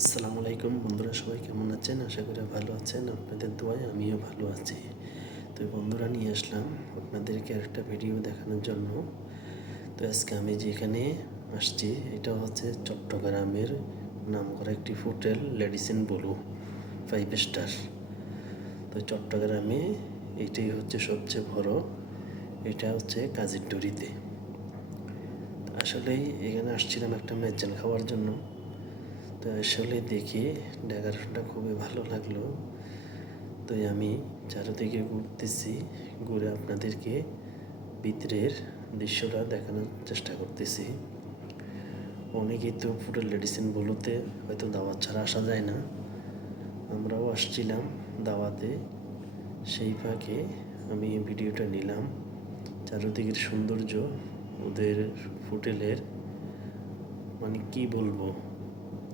আসসালামু আলাইকুম বন্ধুরা, সবাই কেমন আছেন? আশা করি ভালো আছেন। আপনাদের দোয়ায় আমিও ভালো আছি। তো বন্ধুরা, নিয়ে আসলাম আপনাদেরকে আরেকটা ভিডিও দেখানোর জন্য। তো আজকে আমি যেখানে আসছি এটা হচ্ছে চট্টগ্রামের নামকরা একটি হোটেল লেডিসিন ব্লু 5 স্টার। তো চট্টগ্রামে এটাই হচ্ছে সবচেয়ে বড়। এটা হচ্ছে কাজিরডুরিতে। আসলেই এখানে আসছিলাম একটা মেজান খাওয়ার জন্য। তো আসলে দেখি ডেকোরেশনটা খুবই ভালো লাগলো। তো আমি চারিদিকে ঘুরতেছি, ঘুরে আপনাদেরকে ভিতরের দৃশ্যটা দেখানোর চেষ্টা করতেছি। অনেকেই তো পুরো লেডিসিন বলুতে হয়তো দাওয়াত ছাড়া আসা যায় না, আমরাও আসছিলাম দাওয়াতে। সেই ফাঁকে আমি ভিডিওটা নিলাম। চারিদিকের সৌন্দর্য, ওদের হোটেলের মানে কি বলবো,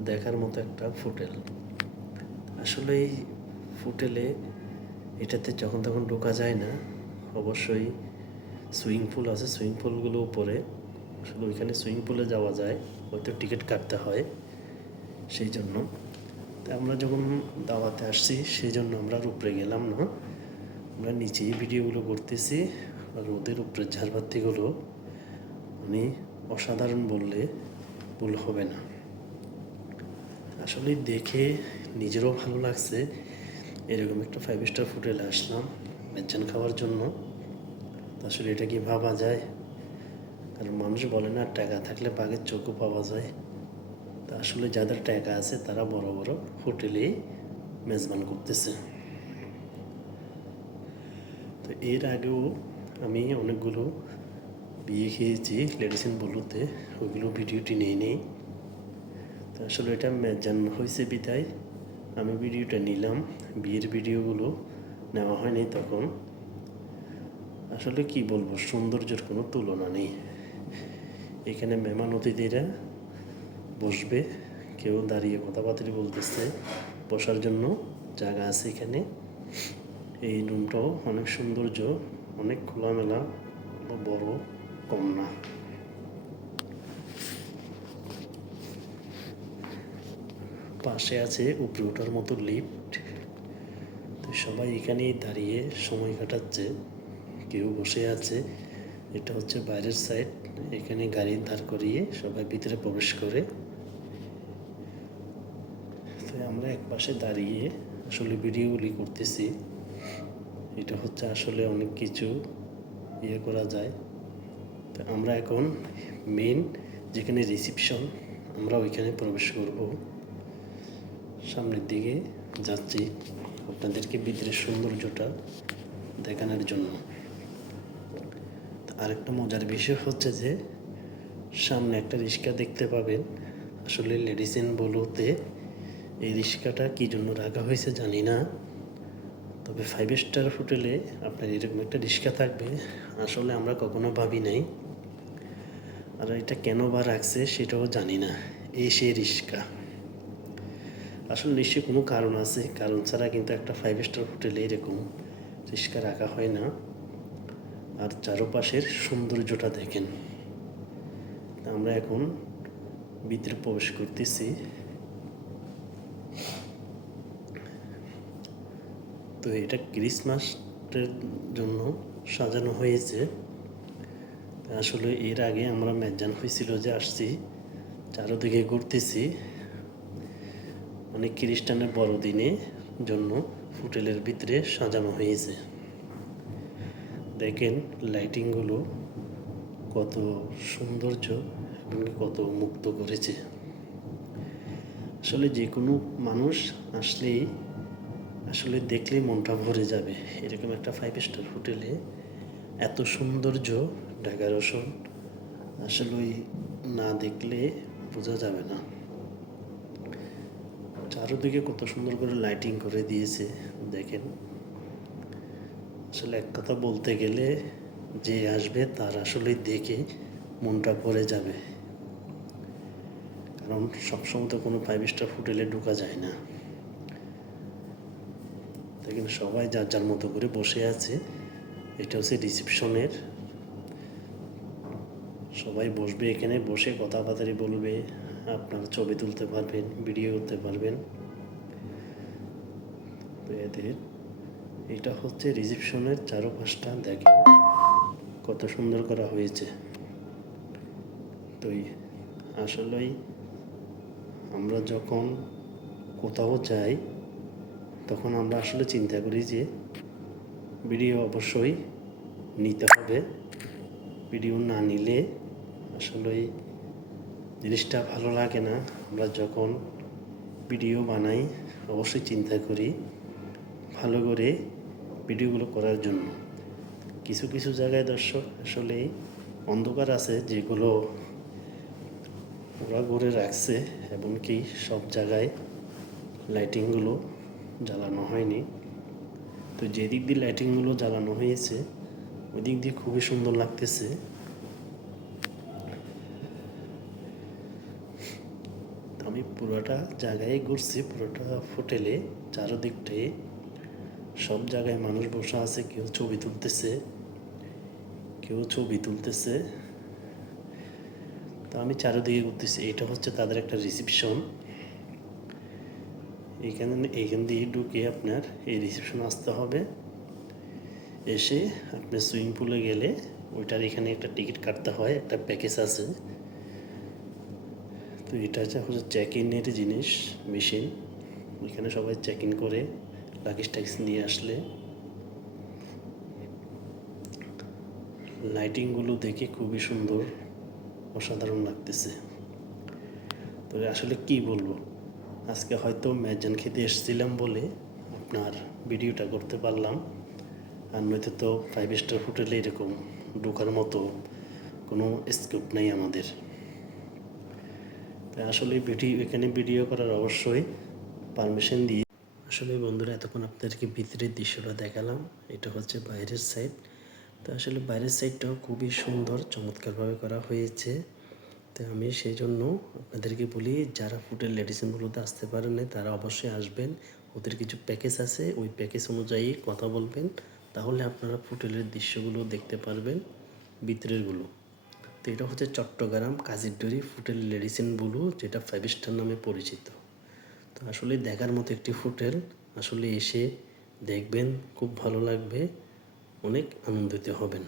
দেখার মতো একটা হোটেল। আসলে এই হোটেলে এটাতে যখন তখন ঢোকা যায় না। অবশ্যই সুইমিং পুল আছে, সুইমিং পুলগুলো উপরে, আসলে ওইখানে সুইমিং পুলে যাওয়া যায়, হয়তো টিকিট কাটতে হয় সেই জন্য। তো আমরা যখন দাওয়াতে আসছি সেই জন্য আমরা আর উপরে গেলাম না, আমরা নিচেই ভিডিওগুলো করতেছি। আর ওদের উপরে ঝাড়বাতিগুলো মানে অসাধারণ বললে ভুল হবে না। আসলে দেখে নিজেরও ভালো লাগছে। এরকম একটা 5 স্টার হোটেলে আসলাম মেজান খাওয়ার জন্য। আসলে এটা কি ভাবা যায়? কারণ মানুষ বলে না, টাকা থাকলে বাঘের চোখও পাওয়া যায়। তা আসলে যাদের টাকা আছে তারা বড় বড় হোটেলেই মেজবান করতেছে। তো এর আগেও আমি অনেকগুলো বিয়ে খেয়েছি লেডিসিন বলুতে, ওইগুলো ভিডিওটি নিয়ে নেই। তো আসলে এটা মেজান হয়েছে বিদায় আমি ভিডিওটা নিলাম। বিয়ের ভিডিওগুলো নেওয়া হয়নি তখন। আসলে কি বলবো, সৌন্দর্যের কোনো তুলনা নেই। এখানে মেহমান অতিথিরা বসবে, কেউ দাঁড়িয়ে কথাবার্তা বলতেছে, বসার জন্য জায়গা আছে এখানে। এই রুমটাও অনেক সৌন্দর্য, অনেক খোলামেলা, বড়, কম না। পাশে আছে উপরে ওঠার মতো লিফট। তো সবাই এখানেই দাঁড়িয়ে সময় কাটাচ্ছে, কেউ বসে আছে। এটা হচ্ছে বাইরের সাইড, এখানে গাড়ি দাঁড় করিয়ে সবাই ভিতরে প্রবেশ করে। তো আমরা এক পাশে দাঁড়িয়ে আসলে ভিডিওগুলি করতেছি। এটা হচ্ছে আসলে অনেক কিছু করা যায়। তো আমরা এখন মেন যেখানে রিসিপশন, আমরা ওইখানে প্রবেশ করব। সামনের দিকে যাচ্ছি আপনাদেরকে ভিতরের সৌন্দর্যটা দেখানোর জন্য। আরেকটা মজার বিষয় হচ্ছে যে সামনে একটা রিক্সা দেখতে পাবেন। আসলে লেডিসিন বলতে এই রিক্সাটা কী জন্য রাখা হয়েছে জানি না, তবে 5 স্টার হোটেলে আপনার এরকম একটা রিক্সা থাকবে আসলে আমরা কখনো ভাবি নাই। আর এটা কেন বা রাখছে সেটাও জানি না। এই সেই রিক্সা, আসলে নিশ্চয়ই কোনো কারণ আছে, কারণ ছাড়া কিন্তু একটা 5 স্টার হোটেলে এরকম রিক্সা রাখা হয় না। আর চারপাশের সৌন্দর্যটা দেখেন। আমরা এখন ভিতরে প্রবেশ করতেছি। তো এটা ক্রিসমাসের জন্য সাজানো হয়েছে। আসলে এর আগে আমরা মেজান হয়েছিল যে আসছি, চারোদিকে ঘুরতেছি। অনেক খ্রিস্টানের বড়দিনে জন্য হোটেলের ভিতরে সাজানো হয়েছে। দেখেন লাইটিংগুলো কত সৌন্দর্য এবং কত মুক্ত করেছে। আসলে যে কোনো মানুষ আসলেই আসলে দেখলেই মনটা ভরে যাবে। এরকম একটা 5 স্টার হোটেলে এত সৌন্দর্য, ডেকোরেশন আসলে না দেখলে বোঝা যাবে না। চারোদিকে কত সুন্দর করে লাইটিং করে দিয়েছে দেখেন। আসলে এক কথা বলতে গেলে যে আসবে তার আসলে দেখে মনটা ভরে যাবে। কারণ সবসময় তো কোনো 5 স্টার হোটেলে ঢোকা যায় না। দেখেন সবাই যার যার মতো করে বসে আছে। এটা হচ্ছে রিসেপশনের, সবাই বসবে এখানে, বসে কথাবার্তা বলবে, আপনারা ছবি তুলতে পারবেন, ভিডিও করতে পারবেন। তো এটা হচ্ছে রিসেপশনের চারপাশটা দেখেন কত সুন্দর করা হয়েছে। তো আসলেই আমরা যখন কোথাও যাই তখন আমরা আসলে চিন্তা করি যে ভিডিও অবশ্যই নিতে হবে। ভিডিও না নিলে আসলে জিনিসটা ভালো লাগে না। আমরা যখন ভিডিও বানাই অবশ্যই চিন্তা করি ভালো করে ভিডিওগুলো করার জন্য। কিছু কিছু জায়গায় দর্শক আসলে অন্ধকার আছে যেগুলো ওরা করে রাখছে, এমনকি সব জায়গায় লাইটিংগুলো জ্বালানো হয়নি। তো যে দিক দিয়ে লাইটিংগুলো জ্বালানো হয়েছে ওই দিক দিয়ে খুবই সুন্দর লাগতেছে। আমি পুরোটা জায়গায় ঘুরছি, পুরোটা হোটেলে চারদিকটায় সব জায়গায় মানুষ বসে আছে, কেউ ছবি তুলতেছে। তো আমি চারিদিকে ঘুরতেছি। এটা হচ্ছে তাদের একটা রিসেপশন। এইখান দিয়ে ঢুকে আপনার এই রিসেপশনে আসতে হবে। এসে আপনি সুইমিং পুলে গেলে ওইটার এখানে একটা টিকিট কাটতে হয়, একটা প্যাকেজ আছে। তো এটা হচ্ছে চেক ইনের জিনিস, মেশিন। এখানে সবাই চেক ইন করে লাগেজ ট্যাগেজ নিয়ে আসলে। লাইটিংগুলো দেখে খুবই সুন্দর, অসাধারণ লাগতেছে। তো আসলে কি বলবো, আজকে হয়তো ম্যাজান খেতে এসেছিলাম বলে আপনার ভিডিওটা করতে পারলাম, আর নয়তো তো 5 স্টার হোটেলে এরকম ঢোকার মতো কোনো স্কোপ নেই আমাদের। তাই আসলে এখানে ভিডিও করার অবশ্যই পারমিশন দিয়ে। আসলে বন্ধুরা এতক্ষণ আপনাদেরকে ভিতরের দৃশ্যটা দেখালাম, এটা হচ্ছে বাইরের সাইড। তো আসলে বাইরের সাইডটাও খুবই সুন্দর, চমৎকারভাবে করা হয়েছে। তো আমি সেই জন্য আপনাদেরকে বলি, যারা ফুডের লেডিসিনগুলোতে আসতে পারেন না তারা অবশ্যই আসবেন। ওদের কিছু প্যাকেজ আছে, ওই প্যাকেজ অনুযায়ী কথা বলবেন, তাহলে আপনারা হোটেলের দৃশ্যগুলো দেখতে পারবেন, ভিতরেরগুলো। তো এটা হচ্ছে চট্টগ্রাম কাজিরডুরি হোটেল লেডিসিন ব্লু, যেটা 5 স্টার নামে পরিচিত। তো আসলে দেখার মতো একটি হোটেল, আসলে এসে দেখবেন, খুব ভালো লাগবে, অনেক আনন্দিত হবেন।